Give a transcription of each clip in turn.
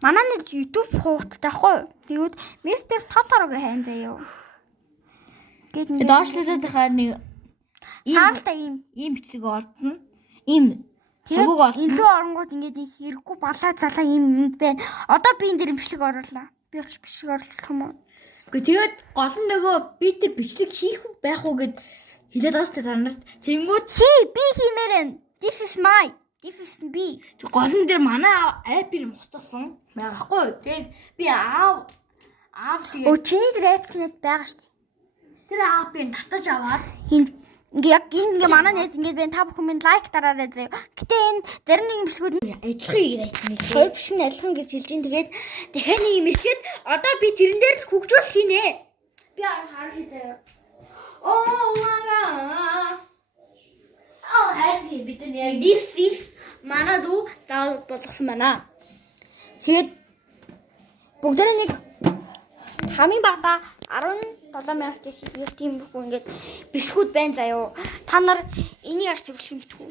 Манай нэг YouTube хуудтай байхгүй. Тэгвэл Mr. Totoro-гийн хайн заяа. Гэт доошлуулаад нэг хаалтаа ийм бичлэг ордно. Ийм сувг ордно. илүү оронгууд ингээд нэг хэрэггүй балаа залаа ийм юмд байна. Одоо би энэ дэр бичлэг оруулаа. Би ч бичлэг оруулах юм уу? Тэгээд гол нь нөгөө би тэр бичлэг хийх байх уу гэд хэлээд байгаа сте танарт. Тэнгүүд би хиймээр байна. This is me. Гол нь дээр манай апп-ийг мустасан байхгүй. Тэгээд би аав тэгээд чиний тэр апп-ийнэс байгаа штэ. Тэр апп-ийг татаж аваад ингээ манай нэс ингээд байна. Та бүхэн минь лайк дараарай заяа. Гэтэ энэ зарим нэг бичлгүүд адилхан ирээд нэ. Хоёр биш нь адилхан гэж хэлж ин. Тэгээд дахиад нэг юм ихэд одоо би тэрэн дээр хөгжүүлэх хийнэ. Би харах заяа. Oh my god. Харин бид нэг this is манай дүү заавал болгосон байна. Тэгээд бүгдээ нэг хамгийн бага 17,000 гэх тийм бүхэн ингээд бишгүүд байна заяо. Та нар энийг арч төвлөх юм битгүү.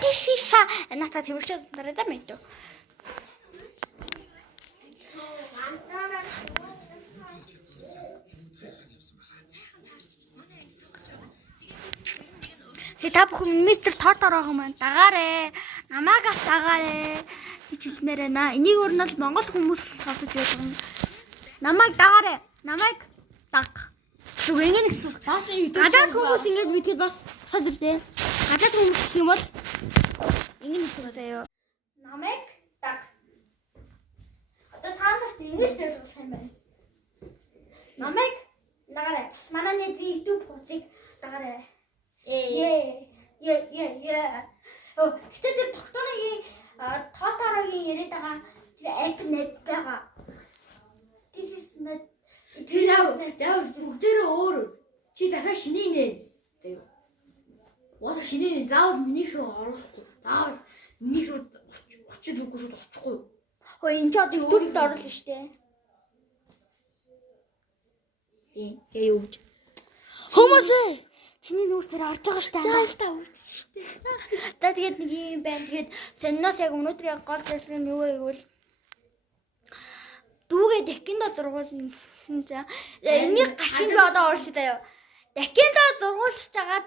This isната төвлөж дараад байна. Та бүхэн Mr. Totoro-гоо маань дагаарэ. Намайг бас дагаарэ. Гэж хэлмээр байна. Энийг өөр нь Монгол хүмүүс сонсож байгаа юм. Намайг дагаарэ. Намайг даг. Зүг ингэ нэгсэн. Гадаад хүмүүс ингэж мэдгээд бас босоод ирдэ. Гадаад хүмүүс гэх юм бол ингэ нэгсэн заяа. Намайг даг. Одоо цаанаас ингэж дээр болох юм байна. Намайг дагаарэ. Бас манай нэг YouTube хуудсыг дагаарэ. Yeah. Гэтэ тэр докторын Totoro-гийн яриад байгаа тэр app net байгаа. This is not тэр яг бүгдээрээ өөр. Чи дахиад шиний нэ. Тэг. Уус шиний заавал минийхээ оруулахгүй. Заавал миний шууд очиж үгүй шууд очихгүй. Хөөе энэ ч одоо YouTube-д оруулна штэ. Тэгээ юу гэж. Хүмүүсээ чиний нүүр тэр орж байгаа штэ. Яалтаа үлдэж штэ. Та тэгээд нэг юм байна. Тэгээд танаас яг өнөөдрийн гол зорилго нь юу вэ гэвэл дүүгээ Дакиндо зургуулна. Энийг гашин би одоо оруулчих таа юу. Дакиндо зургуулж жагаад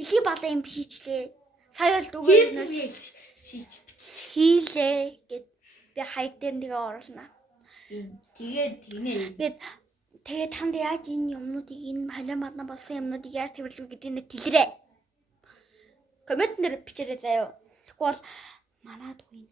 илхий балаа юм хийчлээ. Сая бол дүүгээ хийлээ гэд би хайг дээр нэгэ оруулна. Тэгээд танд яаж энэ юмнуудыг энэ халиа мадна болсон юмнуудыг яаж тэмдэглэв гэдгийг тэлэрээ. Коммент дээр бичээрэй заяа. Тэгвэл манай дүү